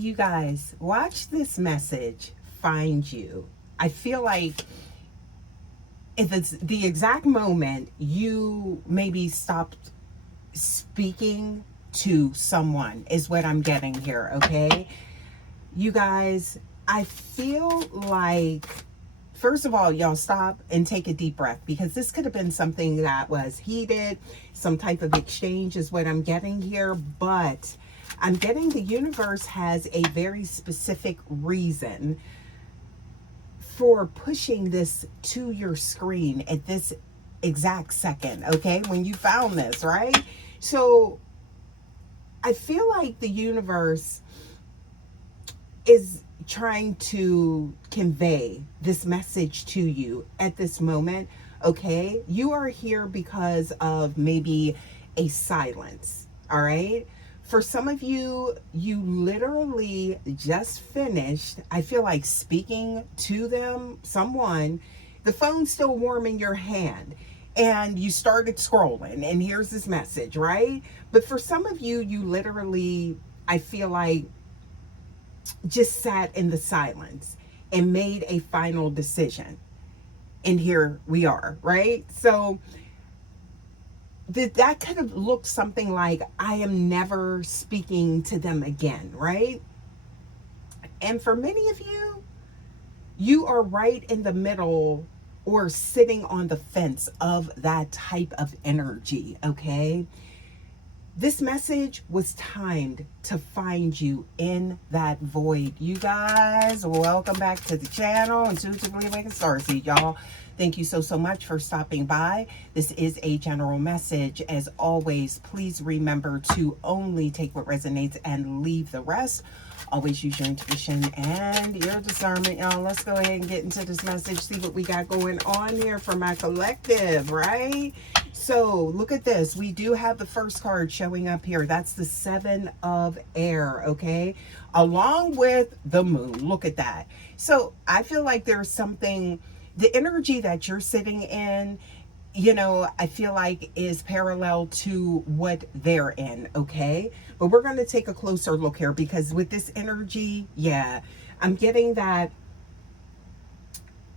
You guys, watch this message find you. I feel like if it's the exact moment you maybe stopped speaking to someone, is what I'm getting here, okay? You guys, I feel like, first of all, y'all stop and take a deep breath, because this could have been something that was heated, some type of exchange is what I'm getting here, but I'm getting the universe has a very specific reason for pushing this to your screen at this exact second, okay? When you found this, right? So I feel like the universe is trying to convey this message to you at this moment, okay? You are here because of maybe a silence, all right? For some of you, you literally just finished, I feel like, speaking to them, someone, the phone's still warm in your hand, and you started scrolling, and here's this message, right? But for some of you, you literally, I feel like, just sat in the silence and made a final decision. And here we are, right? So that could have looked something like, I am never speaking to them again, right? And for many of you, you are right in the middle or sitting on the fence of that type of energy, okay? This message was timed to find you in that void. You guys, welcome back to the channel. Intuitively Awakened Starseed, y'all. Thank you so much for stopping by. This is a general message. As always, please remember to only take what resonates and leave the rest. Always use your intuition and your discernment, y'all. Let's go ahead and get into this message, see what we got going on here for my collective, right? So look at this. We do have the first card showing up here. That's the Seven of Air, okay? Along with the moon. Look at that. So I feel like there's something, the energy that you're sitting in, you know, I feel like is parallel to what they're in, okay? But we're going to take a closer look here, because with this energy, yeah, I'm getting that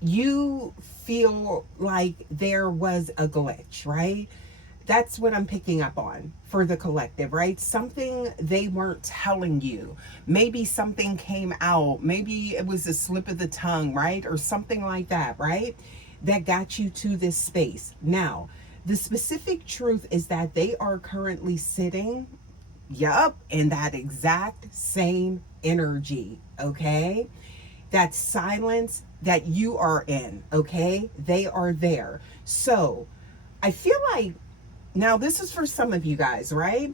you feel like there was a glitch, right? That's what I'm picking up on for the collective, right? Something they weren't telling you. Maybe something came out. Maybe it was a slip of the tongue, right? Or something like that, right? That got you to this space. Now, the specific truth is that they are currently sitting, yup, in that exact same energy, okay? That silence that you are in, okay? They are there. So I feel like, now this is for some of you guys, right?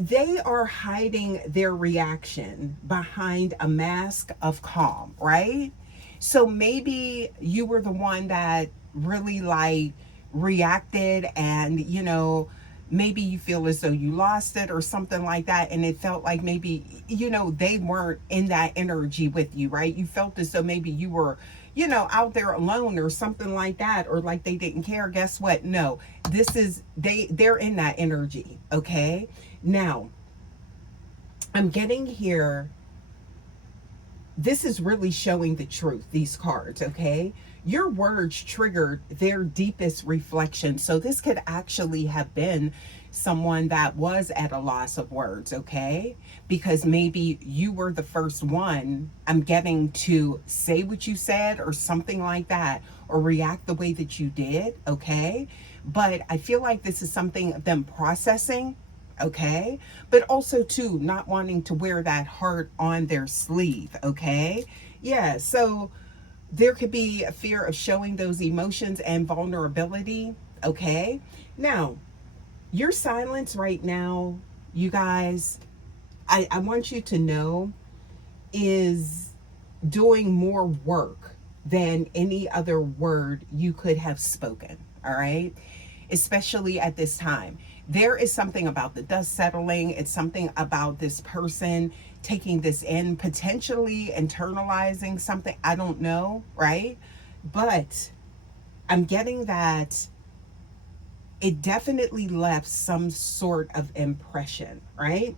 They are hiding their reaction behind a mask of calm, right? So maybe you were the one that really like reacted, and you know, maybe you feel as though you lost it or something like that, and it felt like maybe, you know, they weren't in that energy with you, right? You felt as though maybe you were, you know, out there alone or something like that, or like they didn't care. Guess what? No, this is, they're in that energy, okay? Now I'm getting here, this is really showing the truth, these cards, okay? Your words triggered their deepest reflection. So this could actually have been someone that was at a loss of words, okay? Because maybe you were the first one, I'm getting, to say what you said or something like that, or react the way that you did, okay? But I feel like this is something of them processing, okay? But also too, not wanting to wear that heart on their sleeve, okay? Yeah, so there could be a fear of showing those emotions and vulnerability, okay? Now, your silence right now, you guys, I want you to know, is doing more work than any other word you could have spoken, all right? Especially at this time. There is something about the dust settling. It's something about this person taking this in, potentially internalizing something. I don't know, right? But I'm getting that it definitely left some sort of impression, right?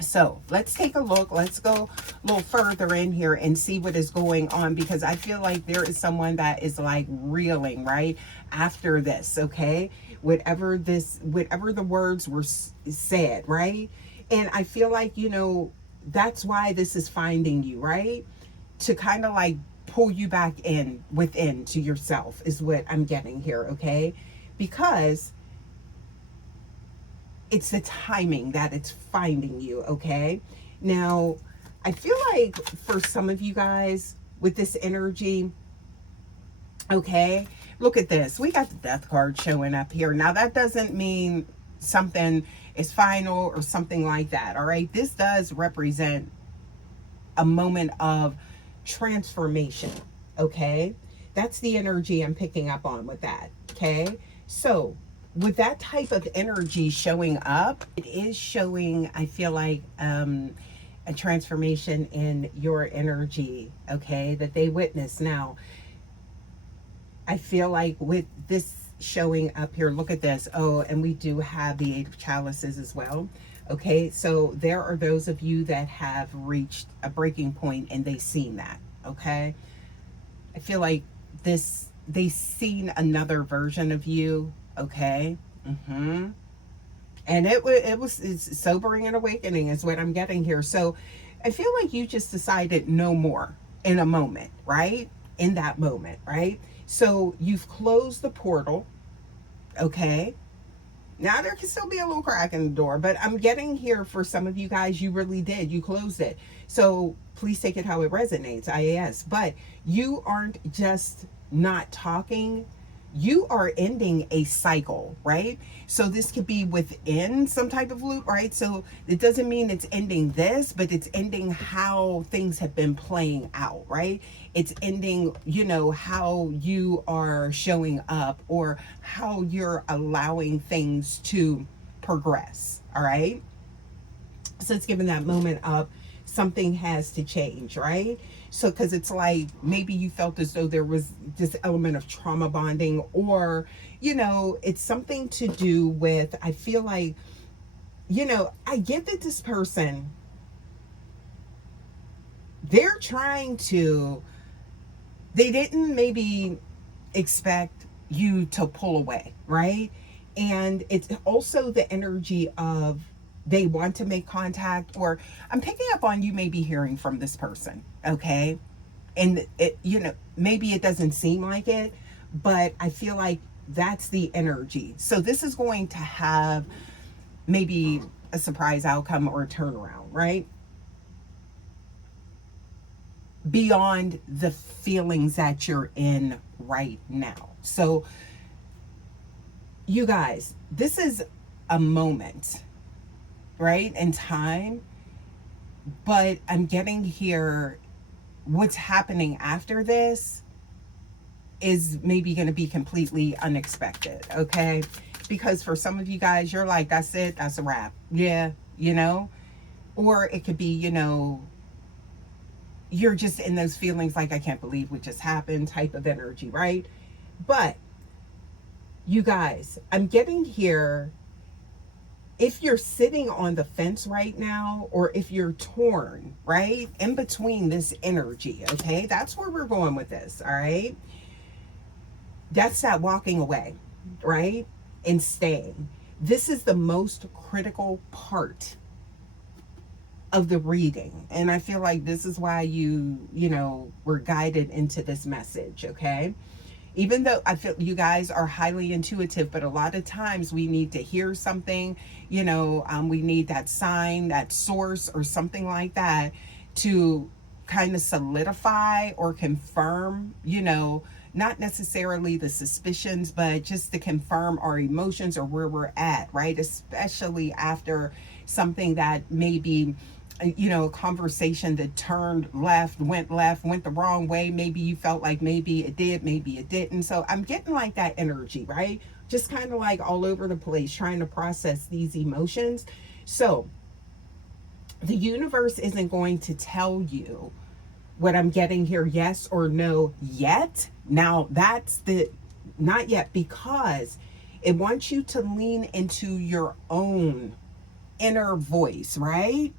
So let's take a look. Let's go a little further in here and see what is going on, because I feel like there is someone that is like reeling right after this. Okay, whatever the words were said, right? And I feel like, that's why this is finding you, right? To kind of like pull you back in within to yourself is what I'm getting here. Okay, because it's the timing that it's finding you. Okay, now I feel like for some of you guys with this energy, okay, look at this, we got the death card showing up here. Now that doesn't mean something is final or something like that. All right, this does represent a moment of transformation. Okay, that's the energy I'm picking up on with that. Okay, so with that type of energy showing up, it is showing, I feel like, a transformation in your energy, okay, that they witness. Now, I feel like with this showing up here, look at this. Oh, and we do have the Eight of Chalices as well. Okay, so there are those of you that have reached a breaking point and they've seen that. Okay, I feel like they've seen another version of you. Okay. And it's sobering and awakening is what I'm getting here. So I feel like you just decided no more in a moment, right? In that moment, right? So you've closed the portal. Okay, now there can still be a little crack in the door, but I'm getting here for some of you guys, you really did. You closed it. So please take it how it resonates, IAS. But you aren't just not talking, you are ending a cycle, right? So this could be within some type of loop, right? So it doesn't mean it's ending this, but it's ending how things have been playing out, right? It's ending, how you are showing up or how you're allowing things to progress, all right? So it's giving that moment of something has to change, right? So because it's like maybe you felt as though there was this element of trauma bonding, or it's something to do with, I feel like, I get that this person, they're trying to, they didn't maybe expect you to pull away, right? And it's also the energy of they want to make contact, or I'm picking up on you maybe hearing from this person, okay? And it, maybe it doesn't seem like it, but I feel like that's the energy. So this is going to have maybe a surprise outcome or a turnaround, right? Beyond the feelings that you're in right now. So you guys, this is a moment, right, in time, but I'm getting here, what's happening after this is maybe going to be completely unexpected, okay? Because for some of you guys, you're like, that's it, that's a wrap. Yeah, or it could be, you're just in those feelings like, I can't believe what just happened type of energy, right? But you guys, I'm getting here, if you're sitting on the fence right now, or if you're torn, right, in between this energy, okay, that's where we're going with this, all right? That's that walking away, right, and staying. This is the most critical part of the reading, and I feel like this is why you were guided into this message, okay? Even though I feel you guys are highly intuitive, but a lot of times we need to hear something, we need that sign, that source, or something like that to kind of solidify or confirm, not necessarily the suspicions, but just to confirm our emotions or where we're at, right? Especially after something that maybe, a conversation that turned left, went the wrong way. Maybe you felt like maybe it did, maybe it didn't. So I'm getting like that energy, right? Just kind of like all over the place, trying to process these emotions. So the universe isn't going to tell you what I'm getting here, yes or no, yet. Now that's the not yet, because it wants you to lean into your own inner voice, right?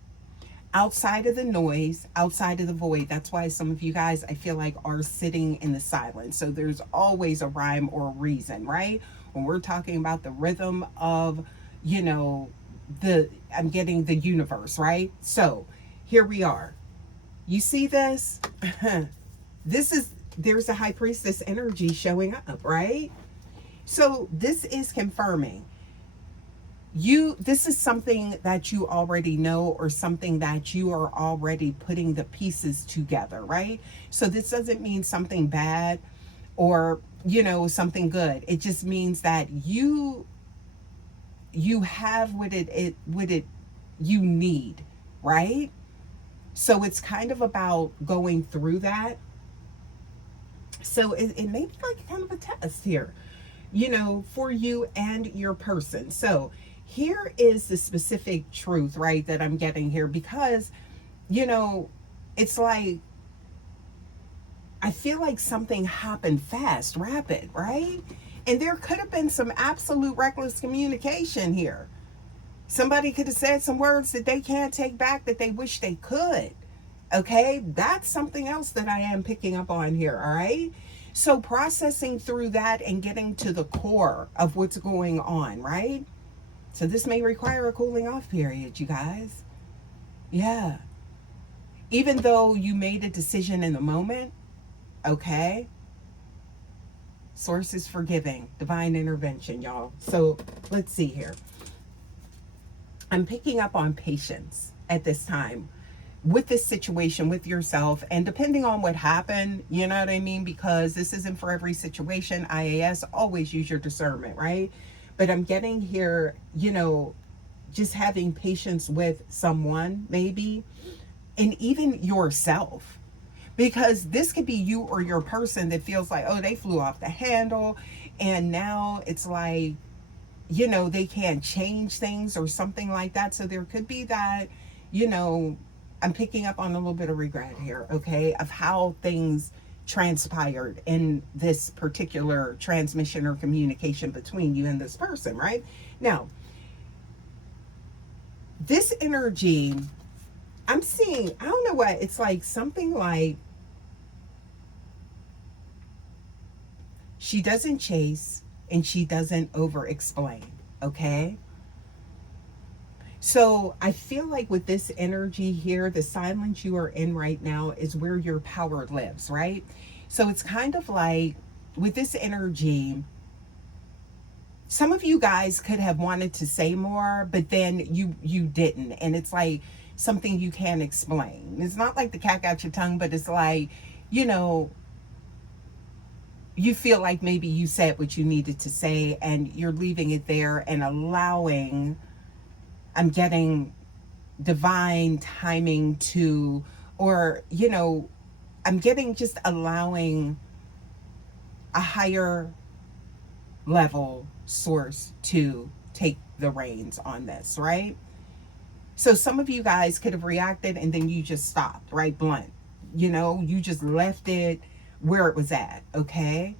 outside of the noise, outside of the void. That's why some of you guys, I feel like, are sitting in the silence. So there's always a rhyme or a reason, right? When we're talking about the rhythm of, you know, I'm getting the universe, right? So here we are. You see this? There's a high priestess energy showing up, right? So this is confirming this is something that you already know, or something that you are already putting the pieces together, right? So this doesn't mean something bad or, you know, something good. It just means that you have what you need, right? So it's kind of about going through that. So it may be like kind of a test here, you know, for you and your person. So here is the specific truth, right, that I'm getting here, because, you know, it's like, I feel like something happened fast, rapid, right? And there could have been some absolute reckless communication here. Somebody could have said some words that they can't take back that they wish they could. Okay, that's something else that I am picking up on here, all right? So processing through that and getting to the core of what's going on, right? So this may require a cooling off period, you guys. Yeah. Even though you made a decision in the moment, okay? Source is forgiving, divine intervention, y'all. So let's see here. I'm picking up on patience at this time with this situation with yourself, and depending on what happened, you know what I mean? Because this isn't for every situation. IAS, always use your discernment, right? But I'm getting here, you know, just having patience with someone, maybe, and even yourself. Because this could be you or your person that feels like, oh, they flew off the handle, and now it's like, you know, they can't change things or something like that. So there could be that, you know, I'm picking up on a little bit of regret here, okay, of how things transpired in this particular transmission or communication between you and this person, right? Now, this energy, I'm seeing, I don't know what, it's like something like she doesn't chase and she doesn't over explain, okay? So I feel like with this energy here, the silence you are in right now is where your power lives, right? So it's kind of like with this energy, some of you guys could have wanted to say more, but then you didn't. And it's like something you can't explain. It's not like the cat got your tongue, but it's like, you know, you feel like maybe you said what you needed to say and you're leaving it there and allowing, I'm getting divine timing to, or, you know, I'm getting just allowing a higher level source to take the reins on this, right? So some of you guys could have reacted and then you just stopped, right? Blunt. You know, you just left it where it was at, okay?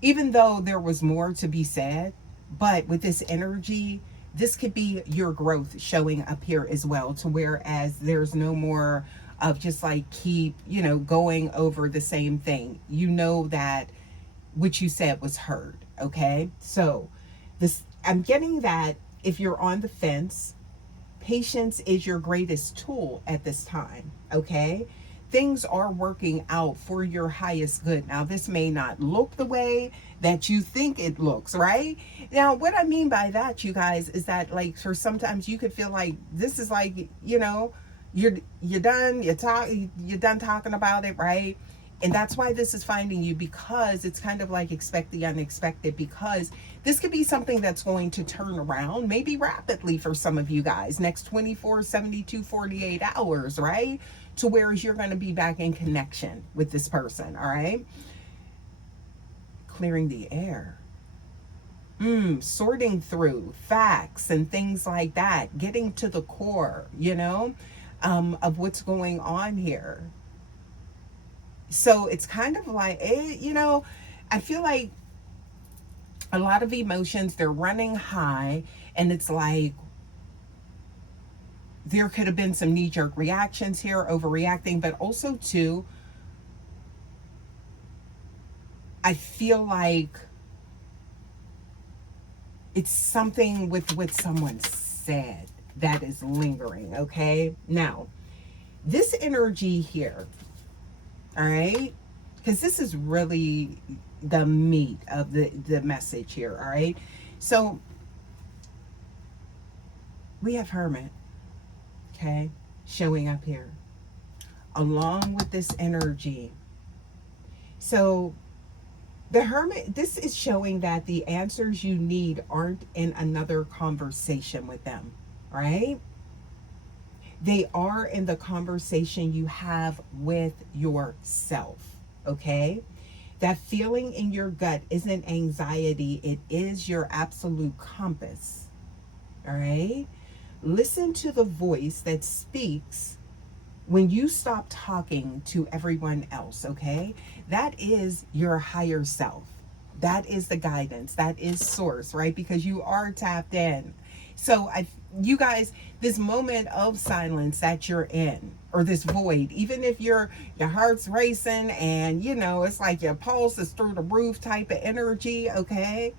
Even though there was more to be said, but with this energy, this could be your growth showing up here as well, to whereas there's no more of just like keep, you know, going over the same thing. You know that what you said was heard, okay? So this, I'm getting that if you're on the fence, patience is your greatest tool at this time, okay? Things are working out for your highest good. Now, this may not look the way that you think it looks, right? Now, what I mean by that, you guys, is that like for sometimes you could feel like this is like, you know, you're done, you're done talking about it, right? And that's why this is finding you, because it's kind of like expect the unexpected, because this could be something that's going to turn around maybe rapidly for some of you guys, next 24, 72, 48 hours, right? To whereas you're going to be back in connection with this person, all right? Clearing the air. Sorting through facts and things like that, getting to the core, you know, of what's going on here. So it's kind of like, you know, I feel like a lot of emotions, they're running high, and it's like, there could have been some knee-jerk reactions here, overreacting, but also too, I feel like it's something with what someone said that is lingering, okay? Now, this energy here, all right? Because this is really the meat of the message here, all right? So, we have Hermit, okay, showing up here, along with this energy. So, the Hermit, this is showing that the answers you need aren't in another conversation with them, right? They are in the conversation you have with yourself, okay? That feeling in your gut isn't anxiety, it is your absolute compass, all right? Listen to the voice that speaks when you stop talking to everyone else, okay? That is your higher self. That is the guidance. That is source, right? Because you are tapped in. So you guys, this moment of silence that you're in, or this void, even if your heart's racing and you know it's like your pulse is through the roof type of energy, okay?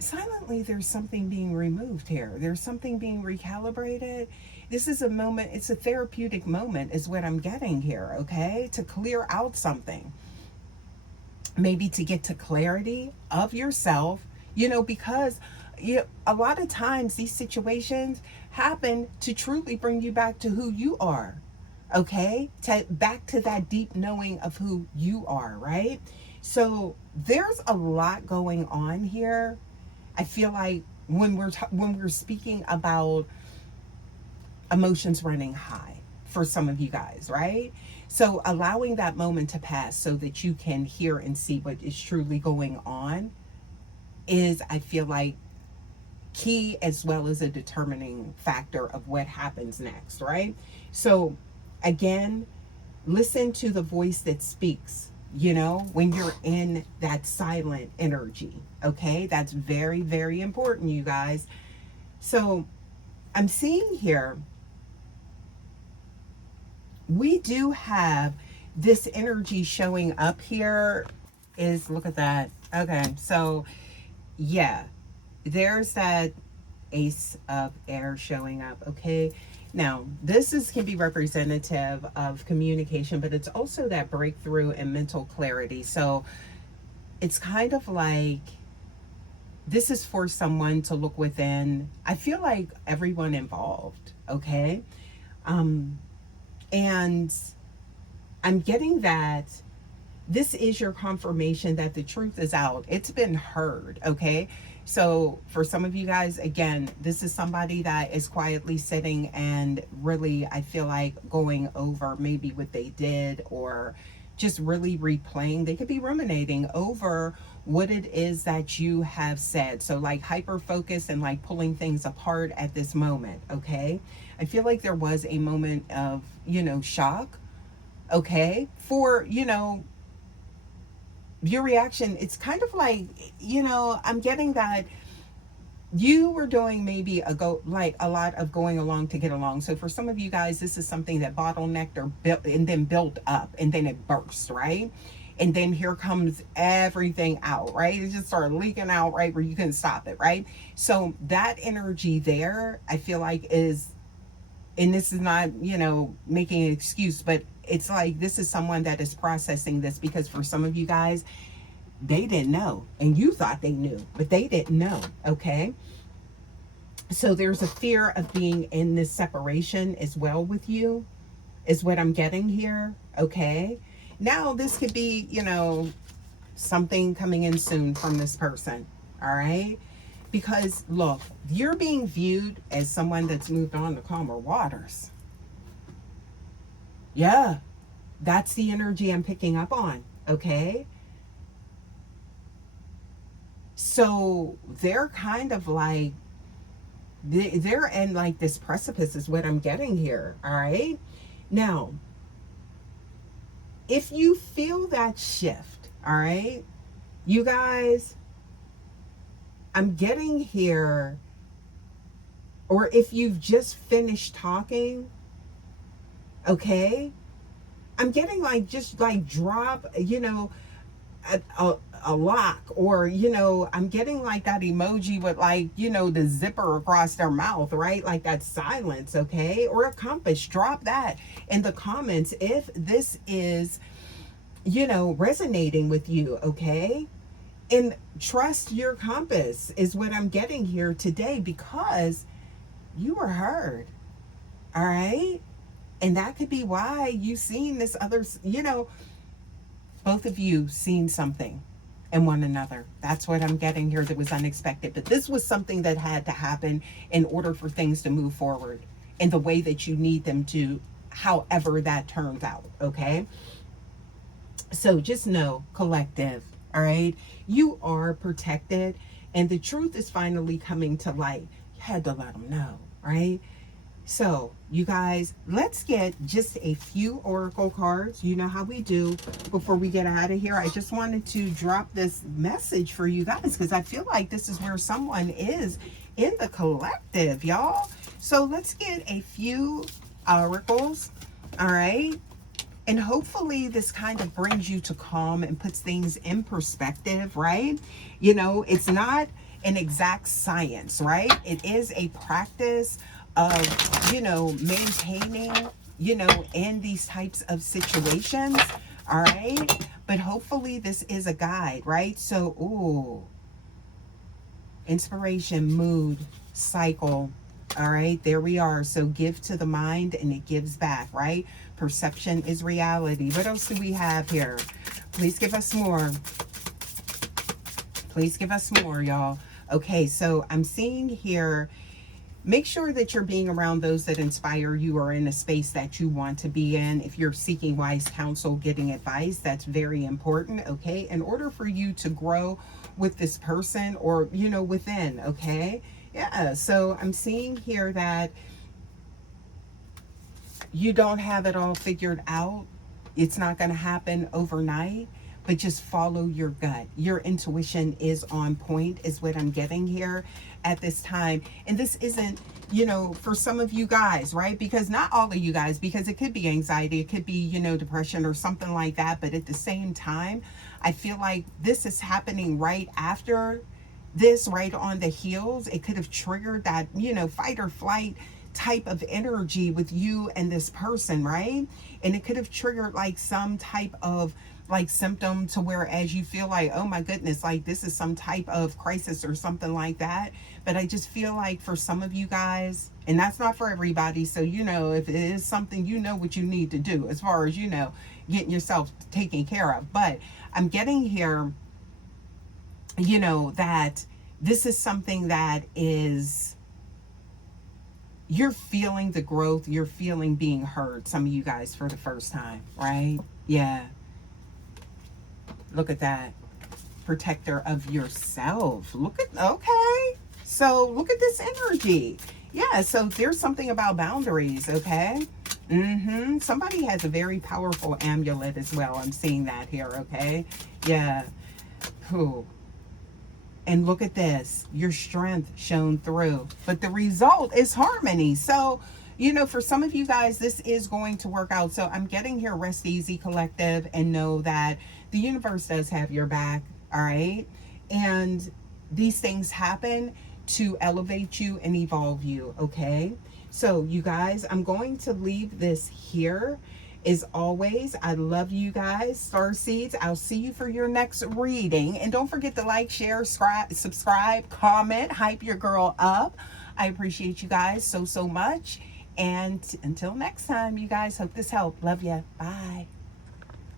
Silently, there's something being removed here. There's something being recalibrated. This is a moment, it's a therapeutic moment, is what I'm getting here, okay? To clear out something. Maybe to get to clarity of yourself, you know, because a lot of times these situations happen to truly bring you back to who you are, okay? Back to that deep knowing of who you are, right? So there's a lot going on here. I feel like when we're speaking about emotions running high for some of you guys, right? So allowing that moment to pass so that you can hear and see what is truly going on is, I feel like, key as well as a determining factor of what happens next, right? So again, listen to the voice that speaks, you know, when you're in that silent energy, okay? That's very, very important, you guys. So I'm seeing here, we do have this energy showing up here. Is, look at that. Okay, so yeah, there's that Ace of Air showing up, okay? Now, can be representative of communication, but it's also that breakthrough and mental clarity. So it's kind of like this is for someone to look within. I feel like everyone involved, okay? And I'm getting that this is your confirmation that the truth is out. It's been heard, okay? So for some of you guys, again, this is somebody that is quietly sitting and really, I feel like, going over maybe what they did, or just really replaying. They could be ruminating over what it is that you have said. So like hyper focus and like pulling things apart at this moment, okay? I feel like there was a moment of, you know, shock, okay? For, you know, your reaction. It's kind of like, you know, I'm getting that you were doing maybe a lot of going along to get along. So for some of you guys, this is something that bottlenecked or built and then built up and then it burst, right? And then here comes everything out, right? It just started leaking out, right, where you couldn't stop it, right? So that energy there, I feel like is, and this is not, you know, making an excuse, but it's like this is someone that is processing this, because for some of you guys, they didn't know and you thought they knew, but they didn't know, okay? So there's a fear of being in this separation as well with you, is what I'm getting here, okay? Now this could be, you know, something coming in soon from this person, all right? Because look, you're being viewed as someone that's moved on to calmer waters. Yeah, that's the energy I'm picking up on, okay? So they're kind of like, they're in like this precipice is what I'm getting here, all right? Now, if you feel that shift, all right, you guys, I'm getting here Or if you've just finished talking, okay? I'm getting like just like drop, a lock, or I'm getting like that emoji with like the zipper across their mouth, right? Like that silence, okay? Or a compass. Drop that in the comments if this is resonating with you, okay? And trust your compass is what I'm getting here today, because you were heard. All right. And that could be why you seen this other, both of you seen something in one another. That's what I'm getting here that was unexpected. But this was something that had to happen in order for things to move forward in the way that you need them to, however that turns out. Okay. So just know, collective, all right, you are protected, and the truth is finally coming to light. You had to let them know, right? So, you guys, let's get just a few oracle cards. You know how we do before we get out of here. I just wanted to drop this message for you guys because I feel like this is where someone is in the collective, y'all. So, let's get a few oracles, all right? And hopefully this kind of brings you to calm and puts things in perspective, right? It's not an exact science, right? It is a practice of, maintaining, in these types of situations, all right? But hopefully this is a guide, right? So, ooh, inspiration, mood, cycle. All right, there we are. So give to the mind and it gives back, right? Perception is reality. What else do we have here? Please give us more. Please give us more, y'all. Okay, so I'm seeing here, make sure that you're being around those that inspire you or in a space that you want to be in. If you're seeking wise counsel, getting advice, that's very important, okay? In order for you to grow with this person or, within, okay? Yeah, so I'm seeing here that you don't have it all figured out. It's not going to happen overnight, but just follow your gut. Your intuition is on point, is what I'm getting here at this time. And this isn't, for some of you guys, right? Because not all of you guys, because it could be anxiety, it could be, depression or something like that. But at the same time, I feel like this is happening right after this, right on the heels. It could have triggered that, fight or flight type of energy with you and this person, right? And it could have triggered like some type of like symptom to where as you feel like, oh my goodness, like this is some type of crisis or something like that. But I just feel like for some of you guys, and that's not for everybody, so if it is something, what you need to do as far as getting yourself taken care of. But I'm getting here, that this is something that is, you're feeling the growth, you're feeling being heard, some of you guys for the first time, right? Yeah. Look at that. Protector of yourself. Okay. So look at this energy. Yeah, so there's something about boundaries, okay? Somebody has a very powerful amulet as well. I'm seeing that here, okay? Yeah. Whew. And look at this, your strength shone through. But the result is harmony. So, for some of you guys, this is going to work out. So I'm getting here, rest easy, collective, and know that the universe does have your back, all right? And these things happen to elevate you and evolve you, okay? So you guys, I'm going to leave this here. As always, I love you guys, starseeds. I'll see you for your next reading. And don't forget to like, share, subscribe, comment, hype your girl up. I appreciate you guys so much. And until next time, you guys, hope this helped. Love ya. Bye.